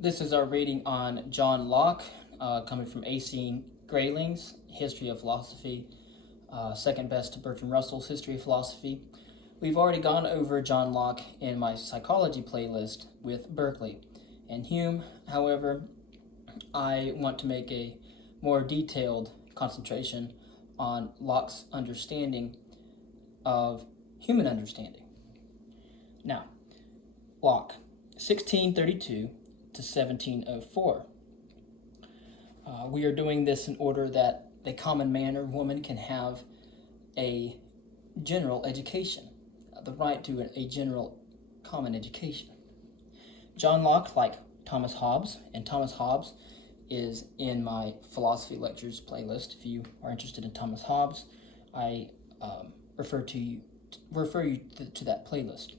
This is our reading on John Locke, coming from A.C. Grayling's History of Philosophy, second best to Bertrand Russell's History of Philosophy. We've already gone over John Locke in my psychology playlist with Berkeley and Hume. However, I want to make a more detailed concentration on Locke's understanding of human understanding. Now, Locke, 1632 to 1704. We are doing this in order that the common man or woman can have a general education, the right to a general common education. John Locke, like Thomas Hobbes, and Thomas Hobbes is in my philosophy lectures playlist. If you are interested in Thomas Hobbes, I refer you to that playlist.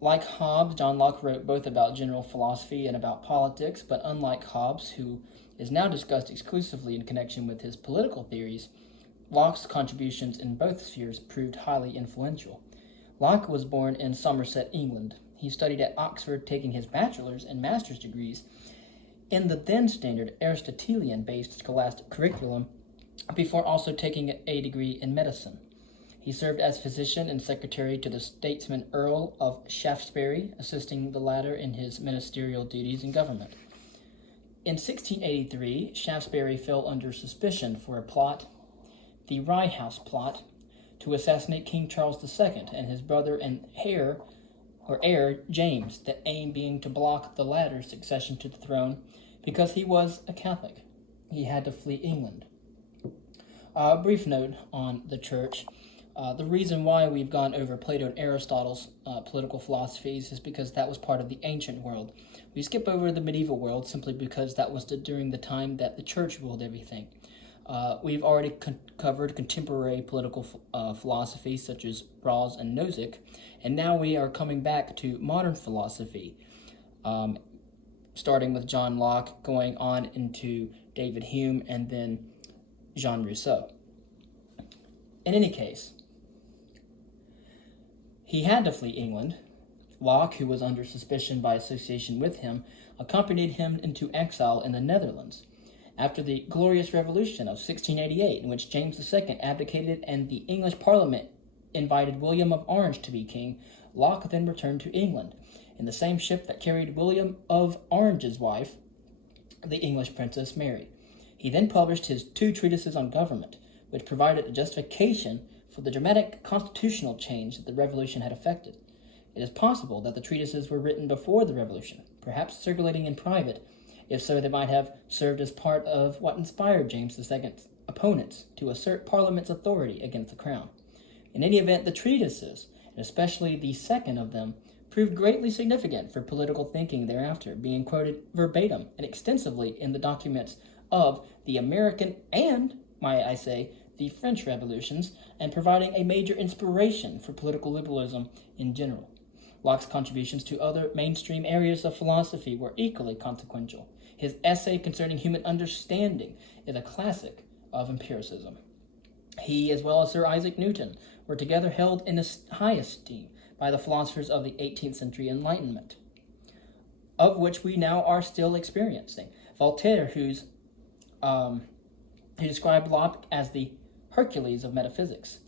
Like Hobbes, John Locke wrote both about general philosophy and about politics, but unlike Hobbes, who is now discussed exclusively in connection with his political theories, Locke's contributions in both spheres proved highly influential. Locke was born in Somerset, England. He studied at Oxford, taking his bachelor's and master's degrees in the then standard Aristotelian-based scholastic curriculum, before also taking a degree in medicine. He served as physician and secretary to the statesman Earl of Shaftesbury, assisting the latter in his ministerial duties in government. In 1683, Shaftesbury fell under suspicion for a plot, the Rye House plot, to assassinate King Charles II and his brother and heir James, the aim being to block the latter's succession to the throne because he was a Catholic. He had to flee England. A brief note on the church. The reason why we've gone over Plato and Aristotle's political philosophies is because that was part of the ancient world. We skip over the medieval world simply because that was during the time that the church ruled everything. We've already covered contemporary political philosophy such as Rawls and Nozick, and now we are coming back to modern philosophy, starting with John Locke, going on into David Hume, and then Jean Rousseau. In any case, he had to flee England. Locke, who was under suspicion by association with him, accompanied him into exile in the Netherlands. After the Glorious Revolution of 1688, in which James II abdicated and the English Parliament invited William of Orange to be king, Locke then returned to England, in the same ship that carried William of Orange's wife, the English Princess Mary. He then published his two treatises on government, which provided a justification for the dramatic constitutional change that the Revolution had effected. It is possible that the treatises were written before the Revolution, perhaps circulating in private. If so, they might have served as part of what inspired James II's opponents to assert Parliament's authority against the crown. In any event, the treatises, and especially the second of them, proved greatly significant for political thinking thereafter, being quoted verbatim and extensively in the documents of the American and, might I say, the French revolutions, and providing a major inspiration for political liberalism in general. Locke's contributions to other mainstream areas of philosophy were equally consequential. His essay concerning human understanding is a classic of empiricism. He, as well as Sir Isaac Newton, were together held in high esteem by the philosophers of the 18th century Enlightenment, of which we now are still experiencing. Voltaire, who described Locke as the Hercules of metaphysics.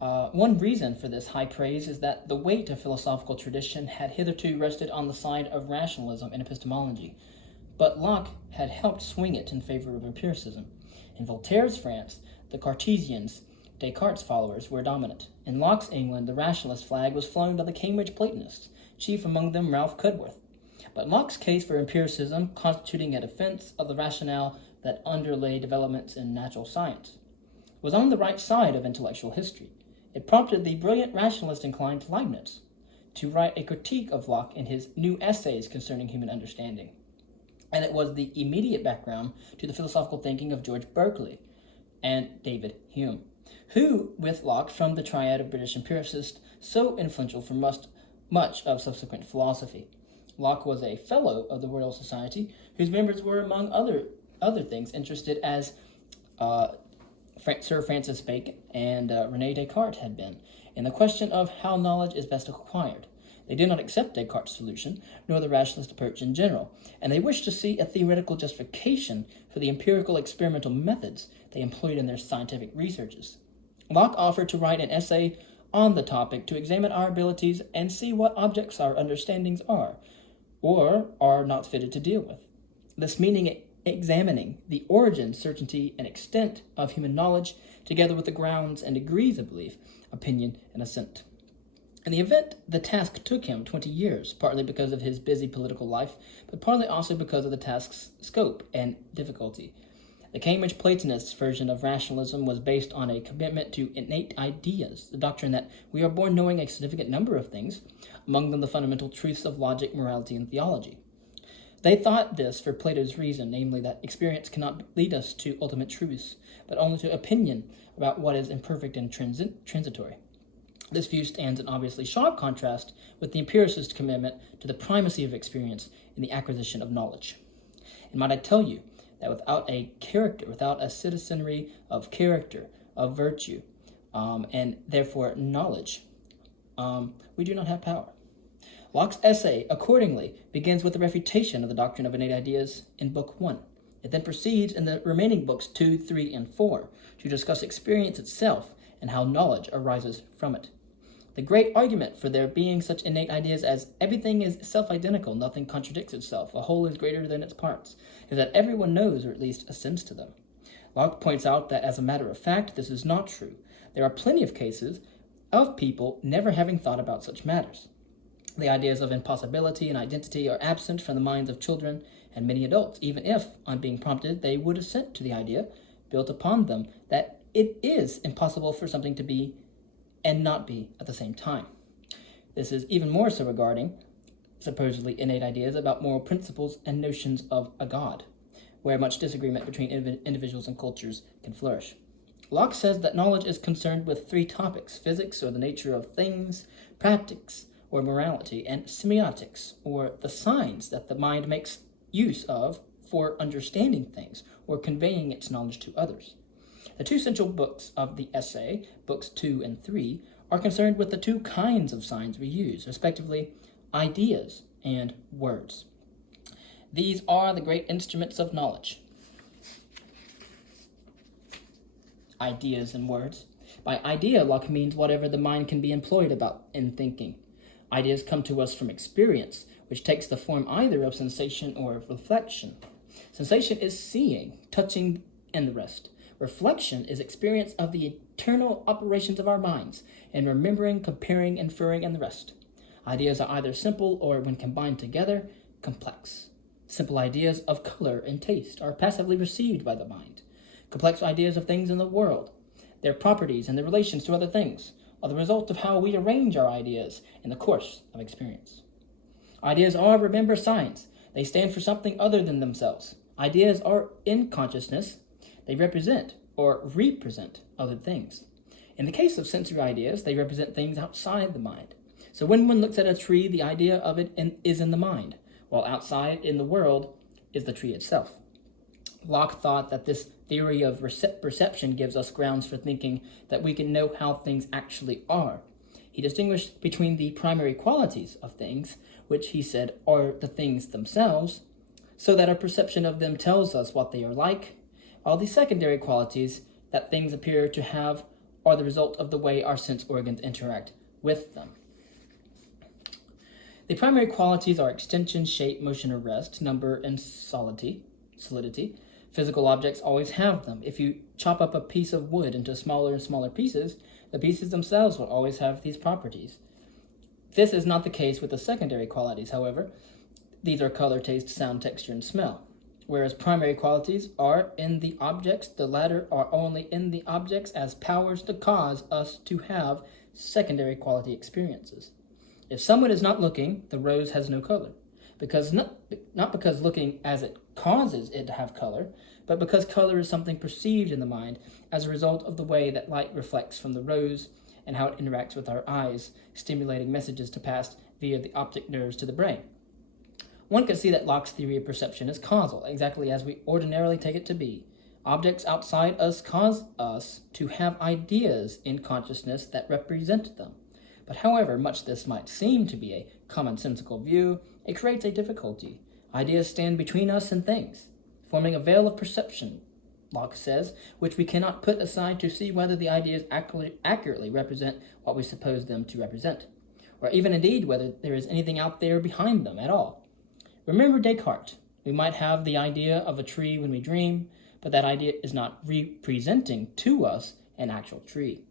One reason for this high praise is that the weight of philosophical tradition had hitherto rested on the side of rationalism and epistemology, but Locke had helped swing it in favor of empiricism. In Voltaire's France, the Cartesians, Descartes' followers, were dominant. In Locke's England, the rationalist flag was flown by the Cambridge Platonists, chief among them Ralph Cudworth. But Locke's case for empiricism, constituting a defense of the rationale that underlay developments in natural science, was on the right side of intellectual history. It prompted the brilliant rationalist-inclined Leibniz to write a critique of Locke in his new essays concerning human understanding. And it was the immediate background to the philosophical thinking of George Berkeley and David Hume, who, with Locke, formed the triad of British empiricists so influential for much of subsequent philosophy. Locke was a fellow of the Royal Society, whose members were, among other things, interested as Sir Francis Bacon and René Descartes had been, in the question of how knowledge is best acquired. They do not accept Descartes' solution, nor the rationalist approach in general, and they wish to see a theoretical justification for the empirical experimental methods they employed in their scientific researches. Locke offered to write an essay on the topic to examine our abilities and see what objects our understandings are, or are not fitted to deal with. This meaning examining the origin, certainty, and extent of human knowledge, together with the grounds and degrees of belief, opinion, and assent. In the event, the task took him 20 years, partly because of his busy political life, but partly also because of the task's scope and difficulty. The Cambridge Platonist's version of rationalism was based on a commitment to innate ideas, the doctrine that we are born knowing a significant number of things, among them the fundamental truths of logic, morality, and theology. They thought this for Plato's reason, namely that experience cannot lead us to ultimate truths, but only to opinion about what is imperfect and transitory. This view stands in obviously sharp contrast with the empiricist commitment to the primacy of experience in the acquisition of knowledge. And might I tell you that without a character, without a citizenry of character, of virtue, and therefore knowledge, we do not have power. Locke's essay, accordingly, begins with a refutation of the doctrine of innate ideas in Book 1. It then proceeds in the remaining books 2, 3, and 4 to discuss experience itself and how knowledge arises from it. The great argument for there being such innate ideas as everything is self-identical, nothing contradicts itself, a whole is greater than its parts, is that everyone knows or at least assents to them. Locke points out that as a matter of fact, this is not true. There are plenty of cases of people never having thought about such matters. The ideas of impossibility and identity are absent from the minds of children and many adults, even if, on being prompted, they would assent to the idea, built upon them, that it is impossible for something to be and not be at the same time. This is even more so regarding supposedly innate ideas about moral principles and notions of a God, where much disagreement between individuals and cultures can flourish. Locke says that knowledge is concerned with three topics: physics, or the nature of things; practice, or morality; and semiotics, or the signs that the mind makes use of for understanding things or conveying its knowledge to others. The two central books of the essay, books 2 and 3, are concerned with the two kinds of signs we use, respectively, ideas and words. These are the great instruments of knowledge. Ideas and words. By idea, Locke means whatever the mind can be employed about in thinking. Ideas come to us from experience, which takes the form either of sensation or of reflection. Sensation is seeing, touching, and the rest. Reflection is experience of the eternal operations of our minds, and remembering, comparing, inferring, and the rest. Ideas are either simple or, when combined together, complex. Simple ideas of color and taste are passively received by the mind. Complex ideas of things in the world, their properties and their relations to other things, are the result of how we arrange our ideas in the course of experience. Ideas are, remember, signs. They stand for something other than themselves. Ideas are in consciousness. They represent or represent other things. In the case of sensory ideas, they represent things outside the mind. So when one looks at a tree, the idea of it is in the mind, while outside in the world is the tree itself. Locke thought that this theory of perception gives us grounds for thinking that we can know how things actually are. He distinguished between the primary qualities of things, which he said are the things themselves, so that our perception of them tells us what they are like, while the secondary qualities that things appear to have are the result of the way our sense organs interact with them. The primary qualities are extension, shape, motion or rest, number, and solidity. Physical objects always have them. If you chop up a piece of wood into smaller and smaller pieces, the pieces themselves will always have these properties. This is not the case with the secondary qualities, however. These are color, taste, sound, texture, and smell. Whereas primary qualities are in the objects, the latter are only in the objects as powers to cause us to have secondary quality experiences. If someone is not looking, the rose has no color. Not because looking as it causes it to have color, but because color is something perceived in the mind as a result of the way that light reflects from the rose and how it interacts with our eyes, stimulating messages to pass via the optic nerves to the brain. One can see that Locke's theory of perception is causal, exactly as we ordinarily take it to be. Objects outside us cause us to have ideas in consciousness that represent them. But however much this might seem to be a commonsensical view, it creates a difficulty. Ideas stand between us and things, forming a veil of perception, Locke says, which we cannot put aside to see whether the ideas accurately represent what we suppose them to represent, or even indeed whether there is anything out there behind them at all. Remember Descartes. We might have the idea of a tree when we dream, but that idea is not representing to us an actual tree.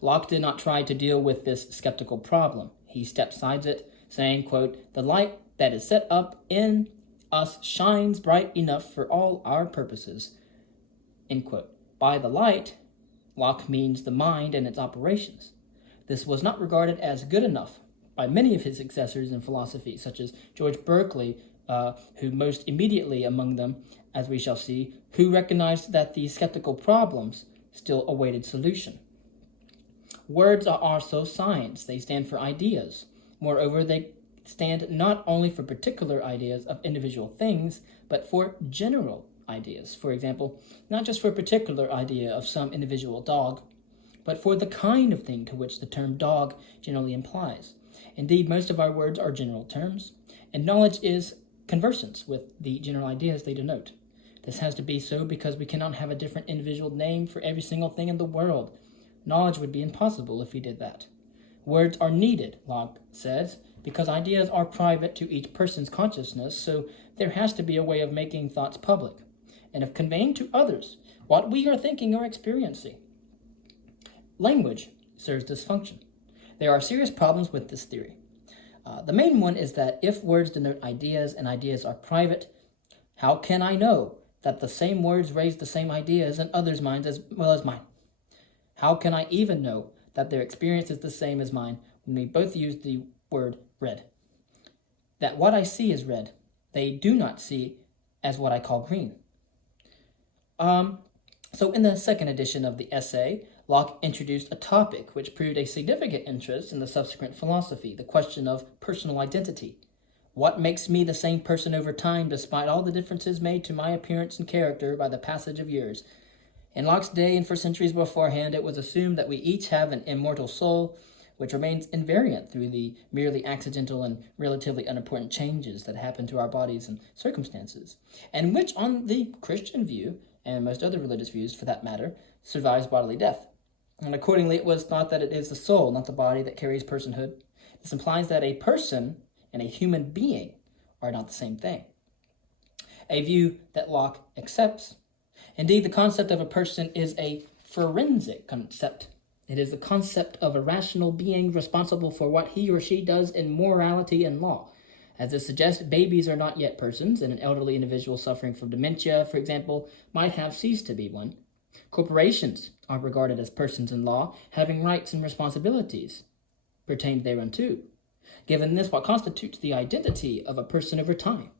Locke did not try to deal with this skeptical problem. He step-sides it, saying, quote, "The light that is set up in us shines bright enough for all our purposes," end quote. By the light, Locke means the mind and its operations. This was not regarded as good enough by many of his successors in philosophy, such as George Berkeley, who most immediately among them, as we shall see, who recognized that the skeptical problems still awaited solution. Words are also science. They stand for ideas. Moreover, they stand not only for particular ideas of individual things, but for general ideas. For example, not just for a particular idea of some individual dog, but for the kind of thing to which the term dog generally implies. Indeed, most of our words are general terms, and knowledge is conversance with the general ideas they denote. This has to be so because we cannot have a different individual name for every single thing in the world. Knowledge would be impossible if we did that. Words are needed, Locke says, because ideas are private to each person's consciousness, so there has to be a way of making thoughts public, and of conveying to others what we are thinking or experiencing. Language serves this function. There are serious problems with this theory. The main one is that if words denote ideas and ideas are private, how can I know that the same words raise the same ideas in others' minds as well as mine? How can I even know that their experience is the same as mine when we both use the word red? That what I see is red, they do not see as what I call green. So in the second edition of the essay, Locke introduced a topic which proved a significant interest in the subsequent philosophy, the question of personal identity. What makes me the same person over time despite all the differences made to my appearance and character by the passage of years? In Locke's day and for centuries beforehand, it was assumed that we each have an immortal soul which remains invariant through the merely accidental and relatively unimportant changes that happen to our bodies and circumstances, and which, on the Christian view, and most other religious views for that matter, survives bodily death. And accordingly, it was thought that it is the soul, not the body, that carries personhood. This implies that a person and a human being are not the same thing, a view that Locke accepts. Indeed, the concept of a person is a forensic concept. It is the concept of a rational being responsible for what he or she does in morality and law. As it suggests, babies are not yet persons, and an elderly individual suffering from dementia, for example, might have ceased to be one. Corporations are regarded as persons in law, having rights and responsibilities pertained thereunto. Given this, what constitutes the identity of a person over time?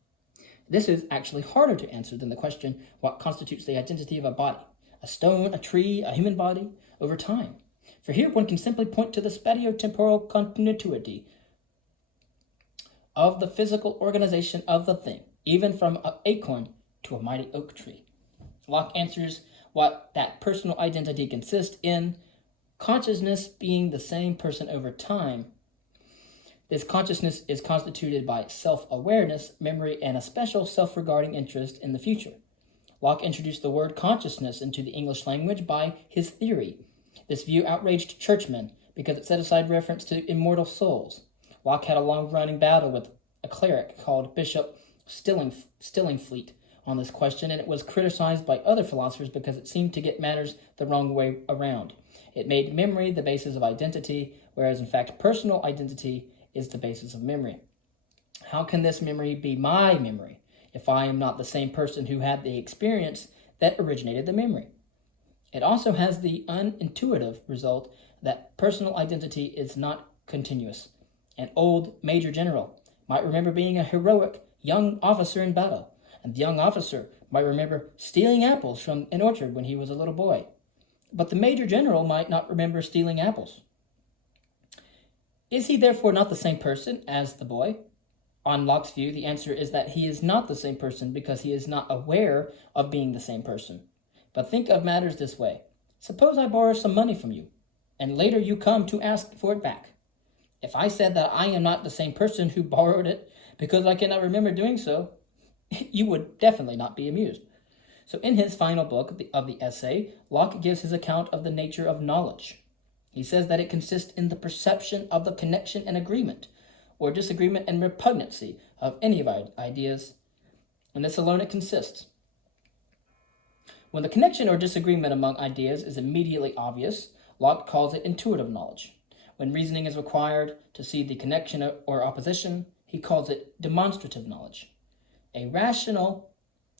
This is actually harder to answer than the question, what constitutes the identity of a body? A stone, a tree, a human body, over time. For here one can simply point to the spatio-temporal continuity of the physical organization of the thing, even from an acorn to a mighty oak tree. Locke answers what that personal identity consists in: consciousness being the same person over time. This consciousness is constituted by self-awareness, memory, and a special self-regarding interest in the future. Locke introduced the word consciousness into the English language by his theory. This view outraged churchmen because it set aside reference to immortal souls. Locke had a long-running battle with a cleric called Bishop Stillingfleet on this question, and it was criticized by other philosophers because it seemed to get matters the wrong way around. It made memory the basis of identity, whereas in fact personal identity is the basis of memory. How can this memory be my memory if I am not the same person who had the experience that originated the memory? It also has the unintuitive result that personal identity is not continuous. An old major general might remember being a heroic young officer in battle, and the young officer might remember stealing apples from an orchard when he was a little boy. But the major general might not remember stealing apples. Is he therefore not the same person as the boy? On Locke's view, the answer is that he is not the same person because he is not aware of being the same person. But think of matters this way. Suppose I borrow some money from you. and later you come to ask for it back. If I said that I am not the same person who borrowed it because I cannot remember doing so, you would definitely not be amused. So in his final book of the essay, Locke gives his account of the nature of knowledge. He says that it consists in the perception of the connection and agreement, or disagreement and repugnancy of any of our ideas, and this alone it consists. When the connection or disagreement among ideas is immediately obvious, Locke calls it intuitive knowledge. When reasoning is required to see the connection or opposition, he calls it demonstrative knowledge. A rational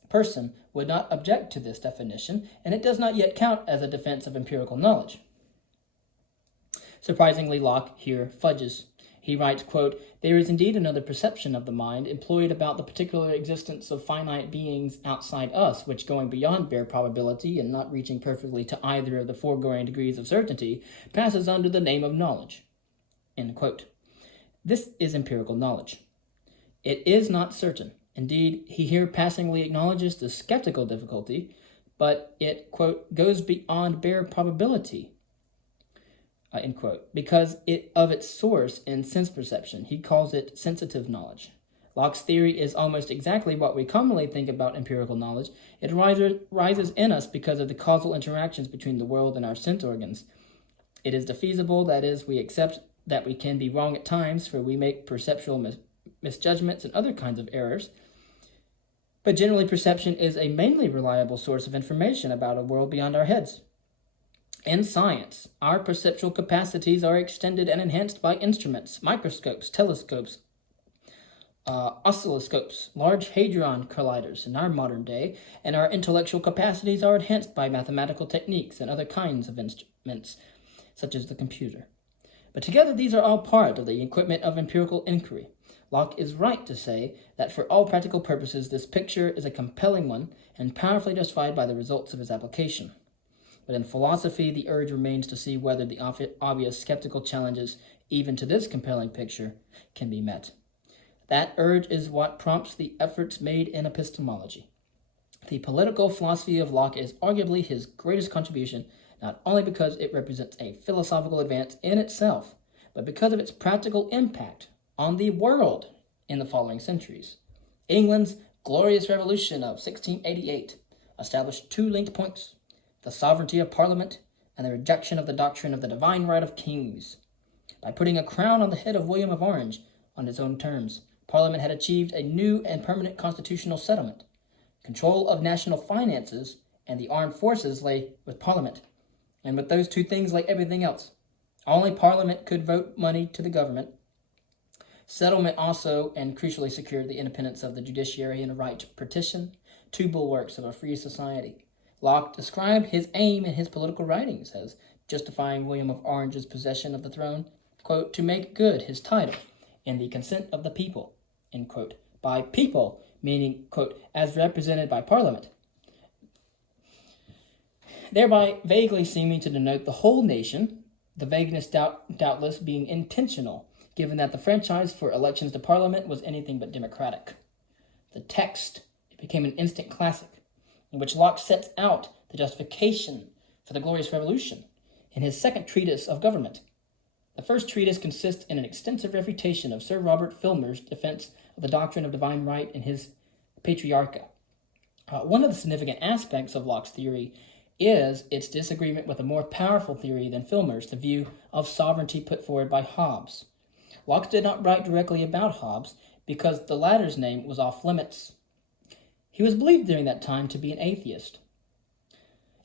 person would not object to this definition, and it does not yet count as a defense of empirical knowledge. Surprisingly, Locke here fudges. He writes, quote, "There is indeed another perception of the mind employed about the particular existence of finite beings outside us, which, going beyond bare probability and not reaching perfectly to either of the foregoing degrees of certainty, passes under the name of knowledge." End quote. This is empirical knowledge. It is not certain. Indeed, he here passingly acknowledges the skeptical difficulty, but it, quote, "goes beyond bare probability," end quote, because of its source in sense perception. He calls it sensitive knowledge. Locke's theory is almost exactly what we commonly think about empirical knowledge. It rises in us because of the causal interactions between the world and our sense organs. It is defeasible, that is, we accept that we can be wrong at times, for we make perceptual misjudgments and other kinds of errors. But generally, perception is a mainly reliable source of information about a world beyond our heads. In science, our perceptual capacities are extended and enhanced by instruments, microscopes, telescopes, oscilloscopes, large hadron colliders in our modern day, and our intellectual capacities are enhanced by mathematical techniques and other kinds of instruments, such as the computer. But together, these are all part of the equipment of empirical inquiry. Locke is right to say that for all practical purposes, this picture is a compelling one and powerfully justified by the results of his application. But in philosophy, the urge remains to see whether the obvious skeptical challenges, even to this compelling picture, can be met. That urge is what prompts the efforts made in epistemology. The political philosophy of Locke is arguably his greatest contribution, not only because it represents a philosophical advance in itself, but because of its practical impact on the world in the following centuries. England's glorious revolution of 1688 established two linked points: the sovereignty of Parliament and the rejection of the doctrine of the divine right of kings. By putting a crown on the head of William of Orange on his own terms, Parliament had achieved a new and permanent constitutional settlement. Control of national finances and the armed forces lay with Parliament, and with those two things lay everything else. Only Parliament could vote money to the government. Settlement also and crucially secured the independence of the judiciary and a right to petition, two bulwarks of a free society. Locke described his aim in his political writings as justifying William of Orange's possession of the throne, quote, "to make good his title in the consent of the people," end quote, by people meaning, quote, "as represented by Parliament," thereby vaguely seeming to denote the whole nation, the vagueness doubtless being intentional, given that the franchise for elections to Parliament was anything but democratic. The text became an instant classic, in which Locke sets out the justification for the Glorious Revolution in his second treatise of government. The first treatise consists in an extensive refutation of Sir Robert Filmer's defense of the doctrine of divine right in his Patriarcha. One of the significant aspects of Locke's theory is its disagreement with a more powerful theory than Filmer's, the view of sovereignty put forward by Hobbes. Locke did not write directly about Hobbes because the latter's name was off limits. He was believed during that time to be an atheist,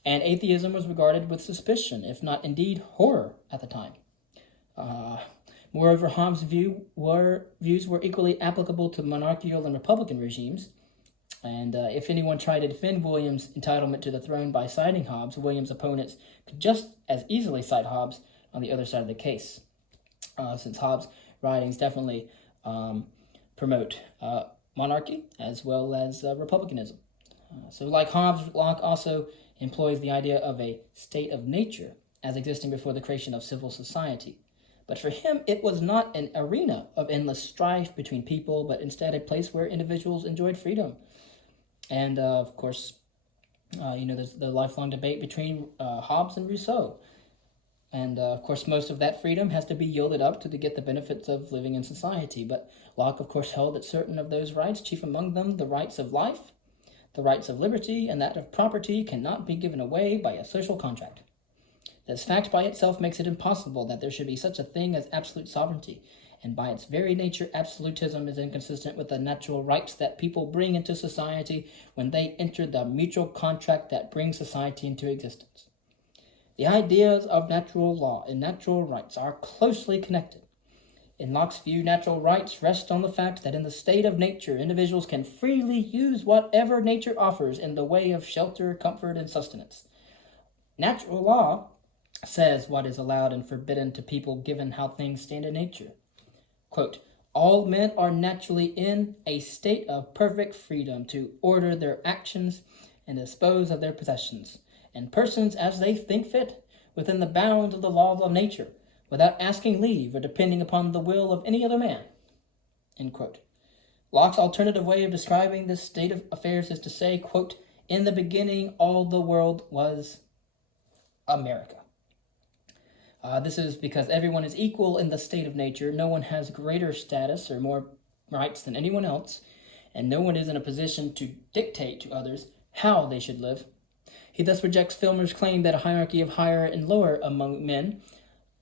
and atheism was regarded with suspicion, if not indeed horror, at the time. Moreover, Hobbes' views were equally applicable to monarchical and republican regimes, and if anyone tried to defend William's entitlement to the throne by citing Hobbes, William's opponents could just as easily cite Hobbes on the other side of the case, since Hobbes' writings definitely promote monarchy as well as republicanism. So like Hobbes, Locke also employs the idea of a state of nature as existing before the creation of civil society. But for him, it was not an arena of endless strife between people, but instead a place where individuals enjoyed freedom. And of course, there's the lifelong debate between Hobbes and Rousseau. And of course, most of that freedom has to be yielded up to get the benefits of living in society. But Locke, of course, held that certain of those rights, chief among them the rights of life, the rights of liberty, and that of property, cannot be given away by a social contract. This fact by itself makes it impossible that there should be such a thing as absolute sovereignty, and by its very nature, absolutism is inconsistent with the natural rights that people bring into society when they enter the mutual contract that brings society into existence. The ideas of natural law and natural rights are closely connected. In Locke's view, natural rights rest on the fact that in the state of nature, individuals can freely use whatever nature offers in the way of shelter, comfort, and sustenance. Natural law says what is allowed and forbidden to people given how things stand in nature. Quote, all men are naturally in a state of perfect freedom to order their actions and dispose of their possessions, and persons as they think fit, within the bounds of the laws of nature, without asking leave or depending upon the will of any other man. End quote. Locke's alternative way of describing this state of affairs is to say, quote, in the beginning all the world was America. This is because everyone is equal in the state of nature. No one has greater status or more rights than anyone else, and no one is in a position to dictate to others how they should live. He thus rejects Filmer's claim that a hierarchy of higher and lower among men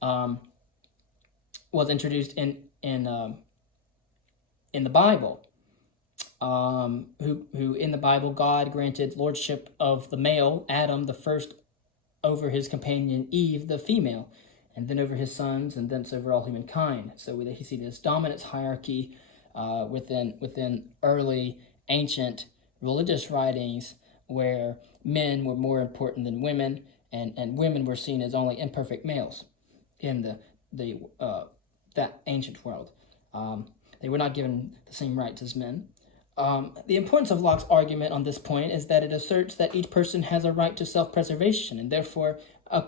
was introduced in the Bible. Who in the Bible God granted lordship of the male, Adam the first, over his companion Eve the female, and then over his sons, and thence over all humankind. So we see this dominance hierarchy within early ancient religious writings, where men were more important than women, and women were seen as only imperfect males in that ancient world. They were not given the same rights as men. The importance of Locke's argument on this point is that it asserts that each person has a right to self-preservation, and therefore a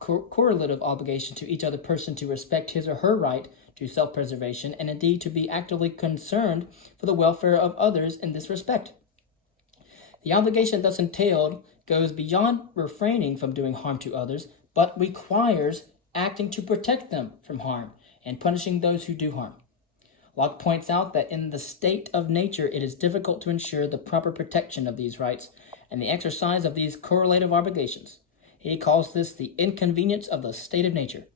correlative obligation to each other person to respect his or her right to self-preservation, and indeed to be actively concerned for the welfare of others in this respect. The obligation thus entailed goes beyond refraining from doing harm to others, but requires acting to protect them from harm and punishing those who do harm. Locke points out that in the state of nature it is difficult to ensure the proper protection of these rights and the exercise of these correlative obligations. He calls this the inconvenience of the state of nature.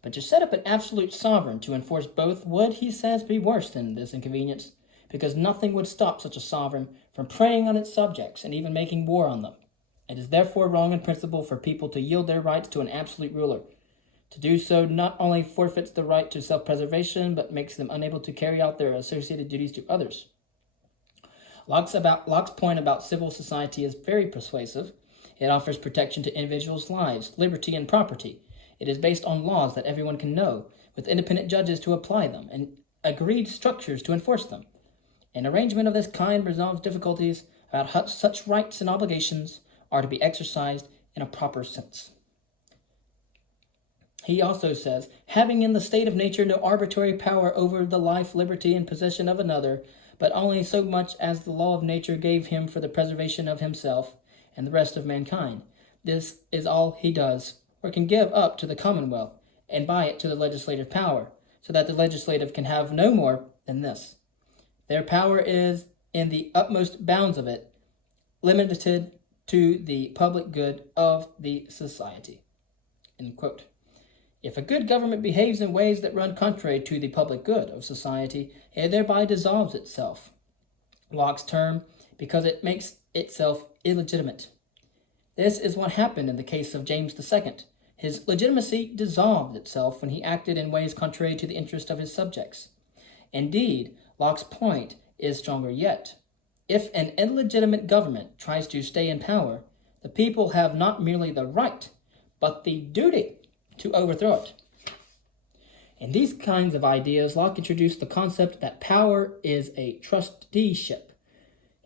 But to set up an absolute sovereign to enforce both would, he says, be worse than this inconvenience, because nothing would stop such a sovereign from preying on its subjects and even making war on them. It is therefore wrong in principle for people to yield their rights to an absolute ruler. To do so not only forfeits the right to self-preservation, but makes them unable to carry out their associated duties to others. Locke's point about civil society is very persuasive. It offers protection to individuals' lives, liberty, and property. It is based on laws that everyone can know, with independent judges to apply them, and agreed structures to enforce them. An arrangement of this kind resolves difficulties about how such rights and obligations are to be exercised in a proper sense. He also says, having in the state of nature no arbitrary power over the life, liberty, and possession of another, but only so much as the law of nature gave him for the preservation of himself and the rest of mankind. This is all he does, or can give up to the commonwealth, and by it to the legislative power, so that the legislative can have no more than this. Their power is, in the utmost bounds of it, limited to the public good of the society. End quote. If a good government behaves in ways that run contrary to the public good of society, it thereby dissolves itself. Locke's term, because it makes itself illegitimate. This is what happened in the case of James II. His legitimacy dissolved itself when he acted in ways contrary to the interest of his subjects. Indeed, Locke's point is stronger yet. If an illegitimate government tries to stay in power, the people have not merely the right, but the duty to overthrow it. In these kinds of ideas, Locke introduced the concept that power is a trusteeship.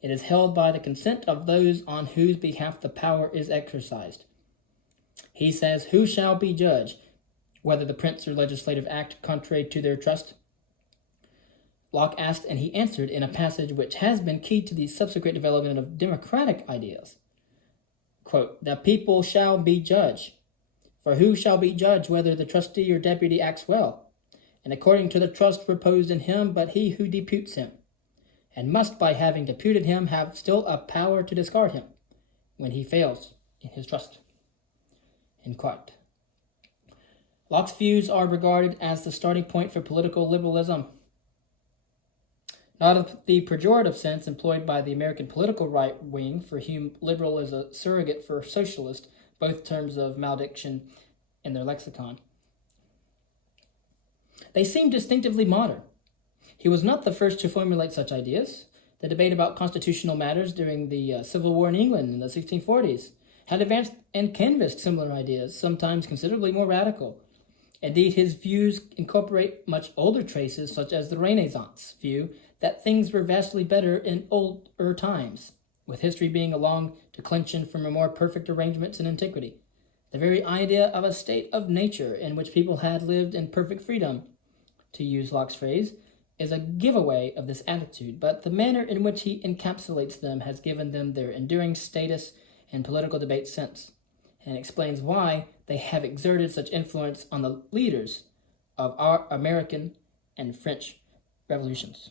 It is held by the consent of those on whose behalf the power is exercised. He says, who shall be judge, whether the prince or legislative act contrary to their trust? Locke asked, and he answered in a passage which has been key to the subsequent development of democratic ideas. Quote, the people shall be judge. For who shall be judge whether the trustee or deputy acts well, and according to the trust reposed in him, but he who deputes him, and must by having deputed him have still a power to discard him, when he fails in his trust. End quote. Locke's views are regarded as the starting point for political liberalism. Not in the pejorative sense employed by the American political right wing, for whom liberal is a surrogate for socialist, both terms of malediction in their lexicon. They seem distinctively modern. He was not the first to formulate such ideas. The debate about constitutional matters during the Civil War in England in the 1640s had advanced and canvassed similar ideas, sometimes considerably more radical. Indeed, his views incorporate much older traces, such as the Renaissance view that things were vastly better in older times, with history being a long declension from a more perfect arrangements in antiquity. The very idea of a state of nature in which people had lived in perfect freedom, to use Locke's phrase, is a giveaway of this attitude, but the manner in which he encapsulates them has given them their enduring status in political debate since, and explains why they have exerted such influence on the leaders of our American and French revolutions.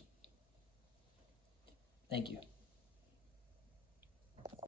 Thank you.